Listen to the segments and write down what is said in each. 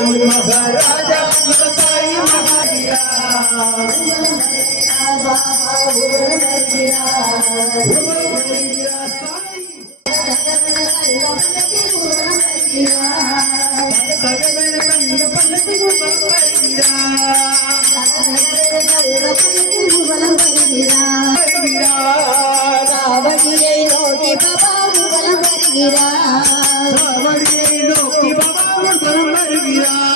மகாராஜா சாய் மகாரியா காவடியை நோக்கி பாபா ஊர்வலம் வருகிறார் காவடியை நோக்கி பாபா ஊர்வலம் வருகிறார்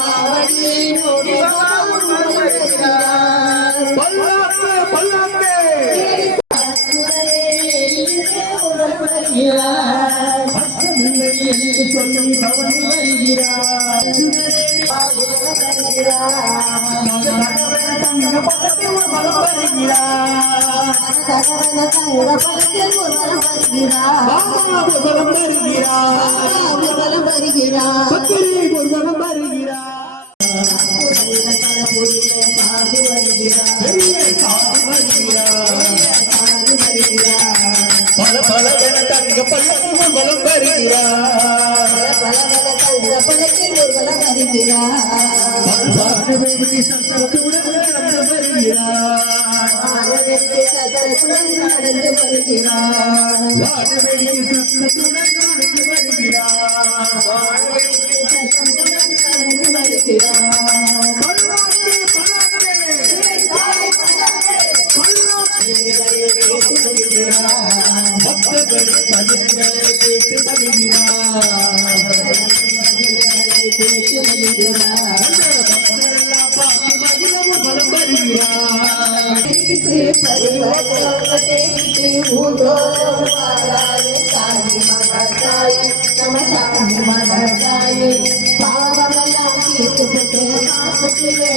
காவடியை நோக்கி பாபா ஊர்வலம் வருகிறார் பல்லாக்கு பல்லாக்கு ஊர்வலம் வருகிறார் அச்சமில்லை என்று சொல்லி பவனி வருகிறார் ஊர்வலம் வருகிறார் தங்க பக்கத்தில் ஊர்வலம் வருகிறார் சகவன தங்க பக்கத்தில் ஊர்வலம் வருகிறார் பாபா ஊர்வலம் வருகிறார் ஊர்வலம் வருகிறார் பக்கரி ஊர்வலம் வருகிறார் சாது வருகிறார் பெரிய சாது வருகிறார் பல பல தங்க பக்கத்தில் ஊர்வலம் வருகிறார் பலவன தங்க பக்கத்தில் ஊர்வலம் வருகிறார் வானவெளி சத்தத்துடன் நடந்து வருகிறார் வானவெளி சத்தத்துடன் நடந்து வருகிறார் வானவெளி சத்தத்துடன் நடந்து வருகிறார் சத்தத்துடன் நடந்து வருகிறார் பல்லாக்கு பல்லாக்கு பக்தர்களின் பஜனைகளை கேட்டு வருகிறார் பக்தரெல்லாம் பார்த்து மகிழவும் பலம் வருகிறார் பாவமெல்லாம் தீர்த்துப்பட்டு மாசத்திலே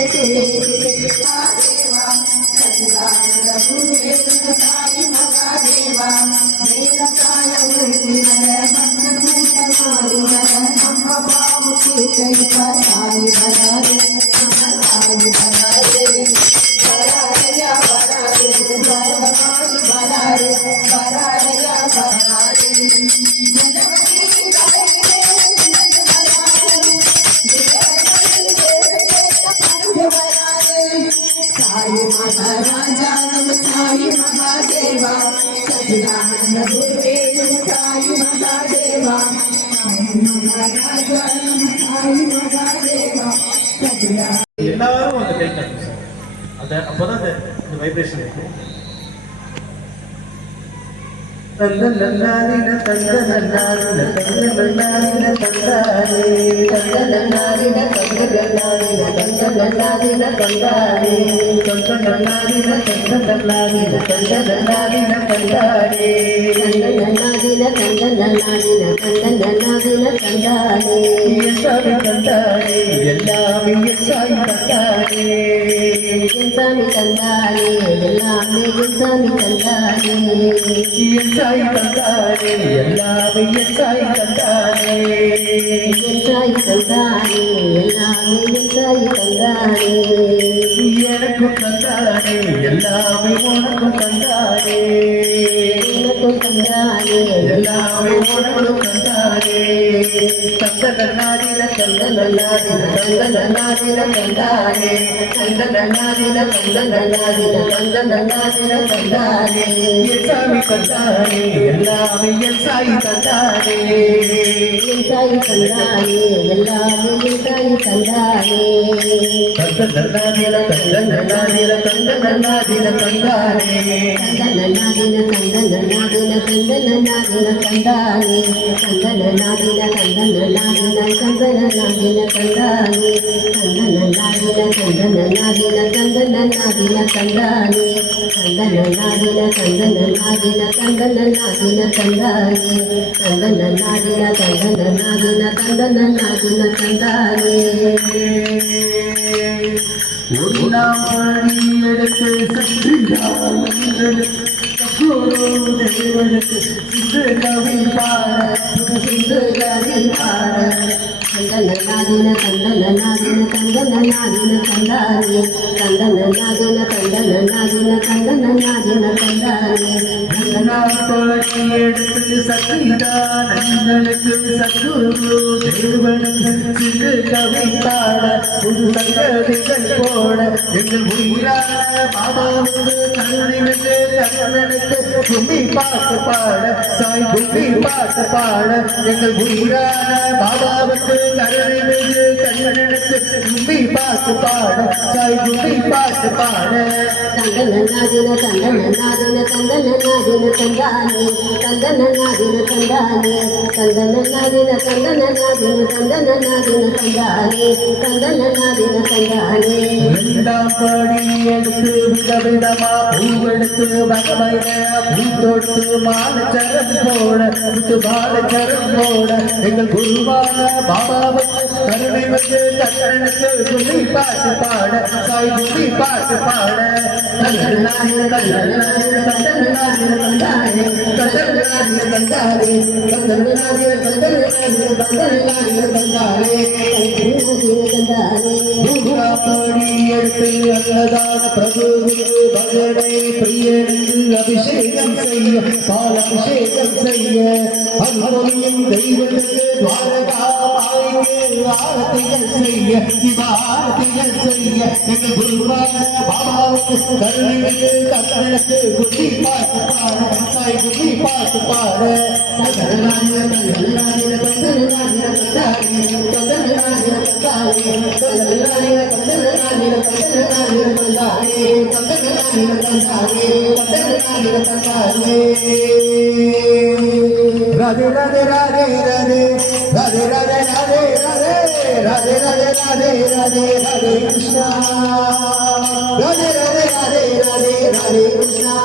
சாய் மகாதேவா மேலக்கால உறுதிவர பக்தர் கூட்டம் மாறிவர நம்ம பாவு கீழ்ப்ப சாய் வராது சாய் வராது வராதையா வராது வரமாய் வராது வராதையா வராது साई महाराजा नम साई महादेवा सचिदानंद गुरुदेव साई महादेवा साई महाराजा नम साई महादेवा सचिदानंद எல்லாரும் அந்த கை காட்டுங்க சார். அந்த அப்பதான் இந்த வைப்ரேஷன் இருக்கும். தந்தனன்னாரின தந்தனன்னாரின தந்தனன்னாரின தந்தாரே தந்தனன்னாரின தந்தனன்னாரின தந்தனன்னாரின தந்தாரே தந்தனன்னாரின தந்தனன்னாரின தந்தனன்னாரின தந்தாரே தந்தனன்னாரின தந்தனன்னாரின தந்தனன்னாரின தந்தாரே என் சாமி தந்தாரே எல்லாமே என் சாமி தந்தாரே என் சாமி தந்தாரே எல்லாமே என் சாமி தந்தாரே என் சாய் தந்தாரே எல்லாமே என் சாய் தந்தாரே என் சாய் தந்தாரே எல்லாமே என் சாய் தந்தாரே எனக்கும் தந்தாரே எல்லாமே உனக்கும் தந்தாரே எனக்கும் தந்தாரே எல்லாமே உனக்கும் தந்தாரே தந்தனன்னாரின தந்தனன்னாரின தந்தனன்னாரின தந்தாரே தந்தனன்னாரின தந்தனன்னாரின தந்தனன்னாரின தந்தாரே என் சாமி தந்தாரே எல்லாமே என் சாய் தந்தாரே என் சாய் தந்தாரே எல்லாமே என் சாய் தந்தாரே தந்தனன்னாரின தந்தனன்னாரின தந்தனன்னாரின தந்தாரே தந்தனன்னாரின தந்தனன்னாரின தந்தனன்னாரின தந்தாரே தந்தனன்னாரின தந்தனன்னாரின தந்தனன்னாரின தந்தாரே தந்தனன்னாரின தந்தனன்னாரின தந்தனன்னாரின தந்தாரே தந்தனன்னாரின தந்தனன்னாரின தந்தனன்னாரின தந்தாரே தந்தனன்னாரின தந்தனன்னாரின தந்தனன்னாரின தந்தாரே ஒன்றாம் படி எடுத்து தேவனுக்கு சிந்து கவி பாட சிந்து கவி பாட தந்தனன்னாரின தந்தனன்னாரின தந்தனன்னாரின தந்தாரே தந்தன நாதின தந்தன நாதின தந்தன நாதின தந்தானே நாட்கொலை எடுத்து சக்திதான் எங்களுக்கு சத்குரு தேவனும் சிறு கவி பாட புது சங்கதிகள் போட எங்கள் உயிரான பாபாவுக்கு கருணை விட்டு கருணனுக்கு கும்மி பாட்டு பாட சாய் கும்மி பாட்டு பாட எங்கள் உயிரான பாபாவுக்கு கருணை விட்டு கருணனுக்கு கும்மி பாட்டு பாட சாய் கும்மி பாட்டு பாட தந்தன நாதின தந்தன நாதின தந்தன நாதின தந்தானே தந்தன நாதின தந்தானே தந்தன நாதின தந்தன நாதின தந்தன நாதின தந்தானே தந்தன நாதின தந்தானே இரண்டாம் படி எடுத்து விதவிதமா பூவெடுத்து வகமைய பூ தொட்டு மாலச்சரம் போட புத்து மாலச்சரம் போட எங்கள் குருவான பாபாவுக்கு கருணை வந்து கருணனுக்கு கும்மி பாட்டு பாட சாய் கும்மி பாட்டு பாட தந்தன நாதின தந்தன நாதின தந்தன நாதின தந்தானே தந்தன நாதின தந்தானே தந்தன நாதின தந்தன நாதின தந்தன நாதின தந்தானே நாதின தந்தானே படி எடுத்து அன்னதான பிரபுவுக்கு பஜனை பிரியனுக்கு அபிஷேகம் செய்ய பாலாபிஷேகம் செய்ய அன்பொழியும் தெய்வத்துக்கு துவாரகாமாய்க்கு ஆரத்திகள் செய்ய சிவாரத்திகள் செய்ய எங்கள் குருவான பாபாவுக்கு கருணைக்கு கத்தனுக்கு குட்டி பாட்டு பாட சாய் குட்டி பாட்டு பாட தந்தன நாதின தந்தன நாதின தந்தன நாதின தந்தானே தந்தன நாதின தந்தானே தந்தன நாதின தந்தன நாதின தந்தன நாதின தந்தானே தந்தன நாதின தந்தானே தந்தன நாதின தந்தானே ராதே ராதே ராதே ராதே ராதே ராதே ராதே ராதே ராதே ராதே ராதே ராதே கிருஷ்ணா ராதே ராதே ராதே ராதே ராதே கிருஷ்ணா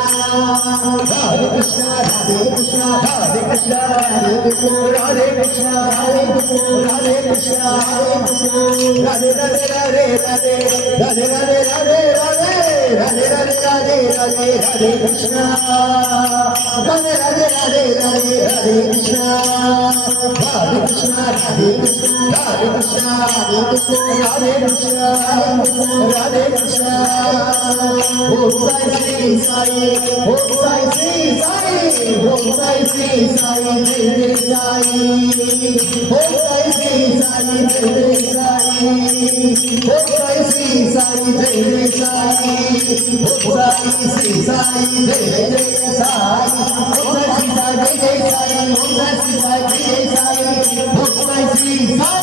ராதே கிருஷ்ணா ராதே கிருஷ்ணா ராதே கிருஷ்ணா ராதே கிருஷ்ணா ராதே கிருஷ்ணா ராதே கிருஷ்ணா ராதே ராதே ராதே ராதே ராதே ராதே ராதே ராதே ராதே ராதே ராதே ராதே ராதே கிருஷ்ணா ராதே ராதே ராதே ராதே ராதே கிருஷ்ணா ராதே கிருஷ்ணா ராதே கிருஷ்ணா ராதே கிருஷ்ணா ராதே கிருஷ்ணா ராதே கிருஷ்ணா ராதே கிருஷ்ணா ஓம் சாய் ஸ்ரீ சாய் ஓம் சாய் ஸ்ரீ சாய் ஓம் சாய் ஸ்ரீ சாய் ஜெய ஜெய சாய் ஓம் சாய் ஸ்ரீ சாய் ஜெய ஜெய சாய் ஓம் சாய் ஸ்ரீ சாய் ஜெய ஜெய சாய் ஓம் சாய் ஸ்ரீ சாய் ஜெய ஜெய சாய் ஓம் சாய் ஸ்ரீ சாய் ஜெய ஜெய சாய் ஓம் சாய் ஸ்ரீ சாய் ஜெய ஜெய சாய் ஓம் சாய் ஸ்ரீ சாய்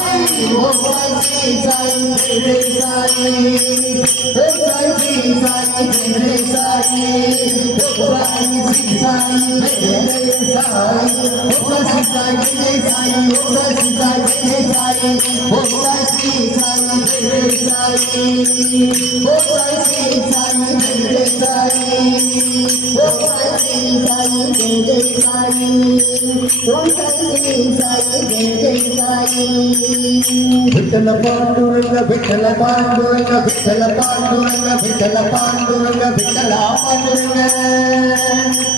ஓம் சாய் ஸ்ரீ சாய் ஜெய ஜெய சாய் ஓம் சாய் ஸ்ரீ சாய் ஜெய ஜெய சாய் ஓம் சாய் ஸ்ரீ சாய் ஜெய ஜெய சாய் ஓம் சாய் ஸ்ரீ சாய் ஜெய ஜெய சாய் ஓம் சாய் ஸ்ரீ சாய் ஜெய ஜெய சாய் ஓம் சாய் ஸ்ரீ சாய் ஜெய ஜெய சாய் ஓம் சாய் ஸ்ரீ சாய் ஜெய ஜெய சாய் ஓம் சாய் ஸ்ரீ சாய் ஜெய ஜெய சாய் ஓம் சாய் ஸ்ரீ சாய் ஜெய ஜெய சாய் விட்டல பாண்டுரங்க விட்டல பாண்டுரங்க விட்டல பாண்டுரங்க விட்டல பாண்டுரங்க விட்டல பாண்டுரங்க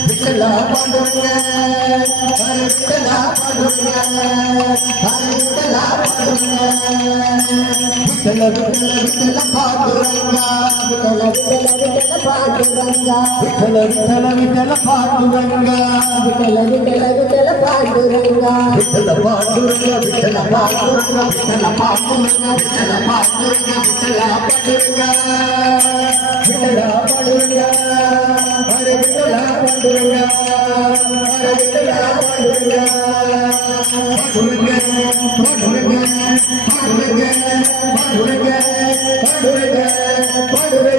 விட்டல பாண்டுரங்க ஹரே விட்டல பாண்டுரங்க ஹரே விட்டல பாண்டுரங்க விட்டல விட்டல விட்டல பாண்டுரங்க விட்டல விட்டல விட்டல பாண்டுரங்க விட்டல விட்டல விட்டல பாண்டுரங்க விட்டல விட்டல விட்டல பாண்டுரங்க விட்டல பாண்டுரங்க விட்டல பாண்டுரங்க விட்டல பாண்டுரங்க விட்டல பாண்டுரங்க விட்டல பாண்டுரங்க விட்டல பாண்டுரங்க ஹரே விட்டல பாண்டுரங்க ஹரே விட்டல பாண்டுரங்க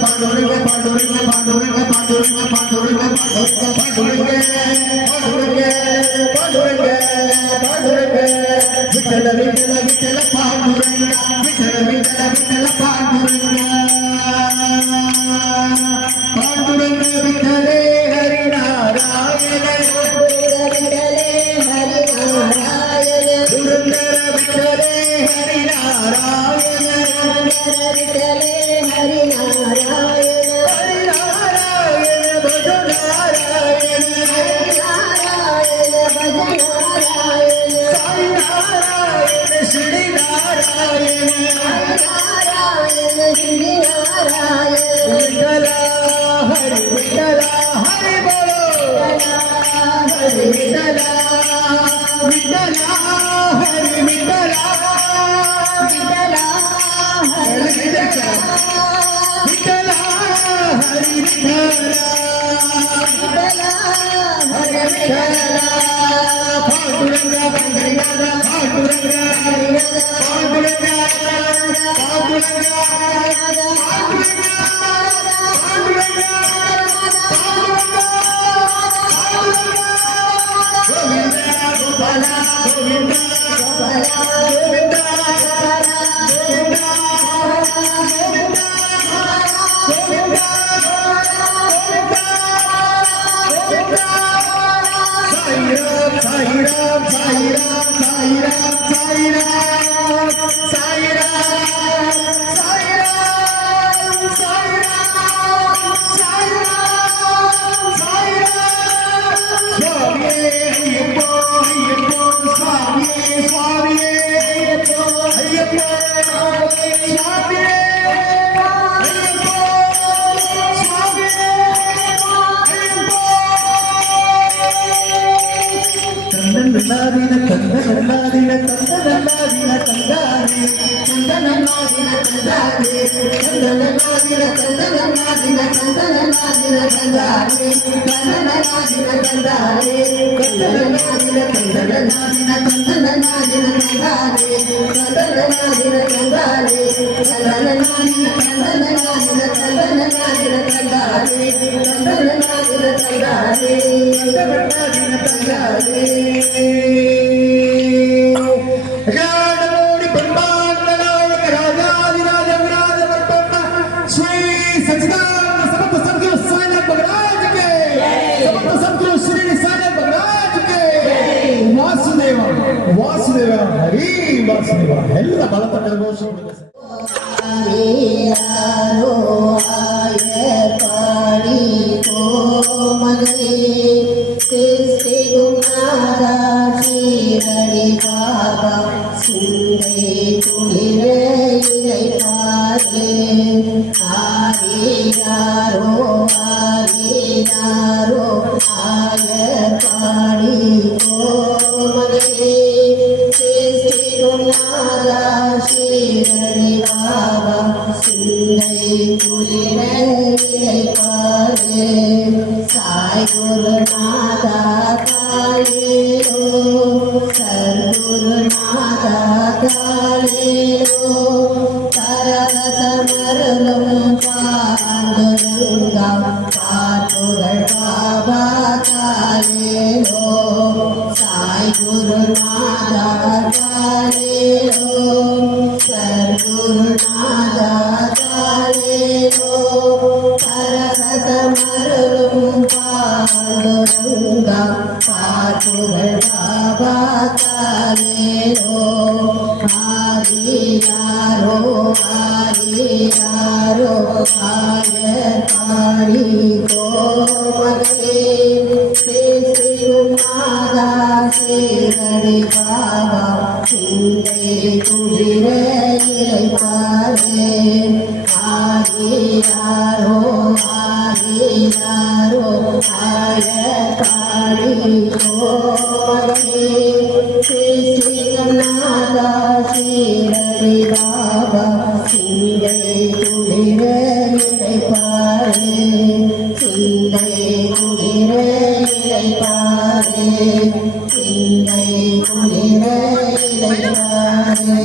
பாண்டுரங்க பாண்டுரங்க பாண்டுரங்க பாண்டுரங்க பாண்டுரங்க பாண்டுரங்க பாண்டுரங்க பாண்டுரங்க விட்டலே ஹரி நாராயண சுரந்தர விட்டலே ஹரி நாராயண ஹரி நாராயண பஜ श्री नारायण विठ्ठला हरी विठ्ठला हरी बोलो हरे विठ्ठला विठ्ठला हरी विठ्ठला विठ्ठला हरे विठ्ठला विठ्ठला हरी विठ्ठला विठ्ठला हरे Vitthala Panduranga Pandharinatha Panduranga Panduranga Panduranga Sai Ram, Sai Ram, Sai Ram, Sai Ram, Sai Ram, Sai Ram, Sai Ram, Sai Ram, Sai Ram. Swami Ayyappa, Ayyappa, Swami, Swami Ayyappa, Ayyappa, Swami Ayyappa, Swami Tandanalladina, tandanalladina, tandanalladina, tandane, tandanalladina, tandane, tandanalladina, tandanalladina, tandanalladina, tandane, tandanalladina, tandane, tandanalladina, tandanalladina, tandanalladina, tandane, tandanalladina, tandane, tandanalladina, tandanalladina, tandanalladina, tandane, tandanalladina, tandane, tandanalladina, tandane. Vasudeva ಹರಿ ವಾಸುದೇವ ಎಲ್ಲ ಬಲಪಟ್ಟದ ಘೋಷ यारो आये पाड़ी को मगने तेरे गुनारा शिरडी बाबा सुने कुलिरे इले पारे आरे यारो आये पाड़ी को मगने तेरे गुनारा शिरडी बाबा सुने कुलिरे इले पारे साई गुरुनाथा कालेरो सद्गुरुनाथा कालेरो तरसमरलं पाण्डुरङ्गा पाटुगळ बाबा कालेरो साई गुरुनाथा कालेरो सद्गुरुनाथा कालेरो तरसमरलं पाण्डुरङ्गा पाटुगळ बाबा कालेरो आरियारो आये पाड़ी को मगने श्री गुरुनाथा शिरडी बाबा सुने कुलिरे इले पारे आरियारो आये पाड़ी को मगने श्री गुरुनाथा शिरडी बाबा सुने कुलिरे इले पारे सुने कुलिरे इले पारे सुने कुलिरे इले पारे